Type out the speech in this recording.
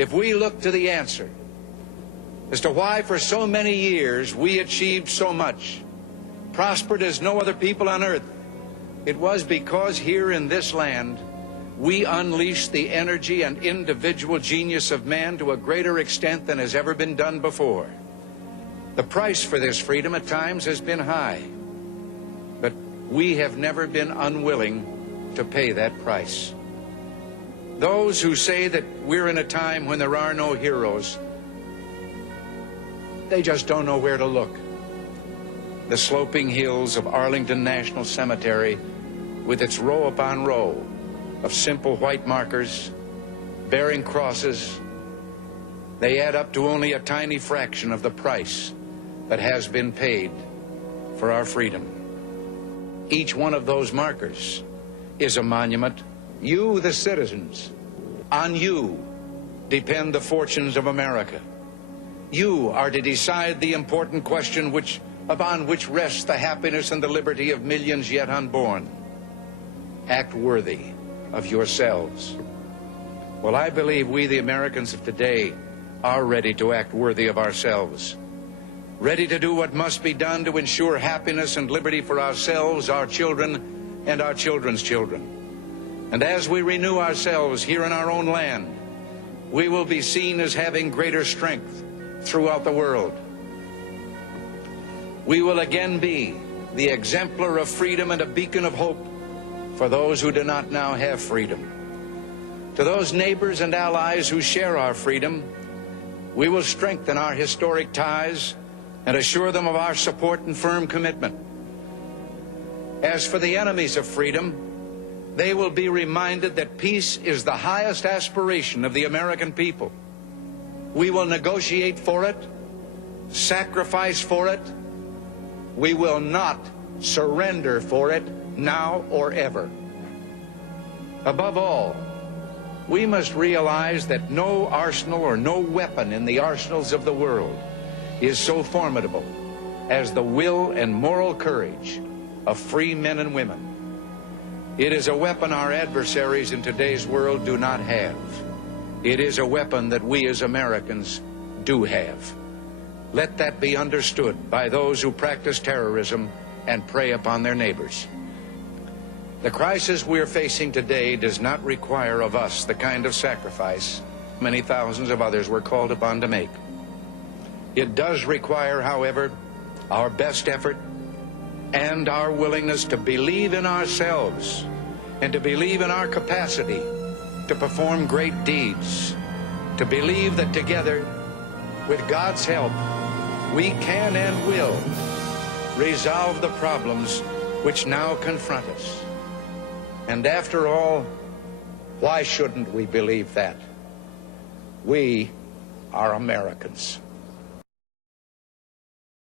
if we look to the answer as to why for so many years we achieved so much, prospered as no other people on earth, it was because here in this land we unleashed the energy and individual genius of man to a greater extent than has ever been done before. The price for this freedom at times has been high, but we have never been unwilling to pay that price. Those who say that we're in a time when there are no heroes, they just don't know where to look. The sloping hills of Arlington National Cemetery, with its row upon row of simple white markers bearing crosses, they add up to only a tiny fraction of the price that has been paid for our freedom. Each one of those markers is a monument. You, the citizens, on you depend the fortunes of America. You are to decide the important question upon which rests the happiness and the liberty of millions yet unborn. Act worthy of yourselves. Well, I believe we, the Americans of today, are ready to act worthy of ourselves. Ready to do what must be done to ensure happiness and liberty for ourselves, our children, and our children's children. And as we renew ourselves here in our own land, we will be seen as having greater strength throughout the world. We will again be the exemplar of freedom and a beacon of hope for those who do not now have freedom. To those neighbors and allies who share our freedom, we will strengthen our historic ties and assure them of our support and firm commitment. As for the enemies of freedom, they will be reminded that peace is the highest aspiration of the American people. We will negotiate for it, sacrifice for it. We will not surrender for it now or ever. Above all, we must realize that no arsenal or no weapon in the arsenals of the world is so formidable as the will and moral courage of free men and women. It is a weapon our adversaries in today's world do not have. It is a weapon that we as Americans do have. Let that be understood by those who practice terrorism and prey upon their neighbors. The crisis we're facing today does not require of us the kind of sacrifice many thousands of others were called upon to make. It does require, however, our best effort and our willingness to believe in ourselves and to believe in our capacity to perform great deeds, to believe that together, with God's help, we can and will resolve the problems which now confront us. And after all, why shouldn't we believe that? We are Americans.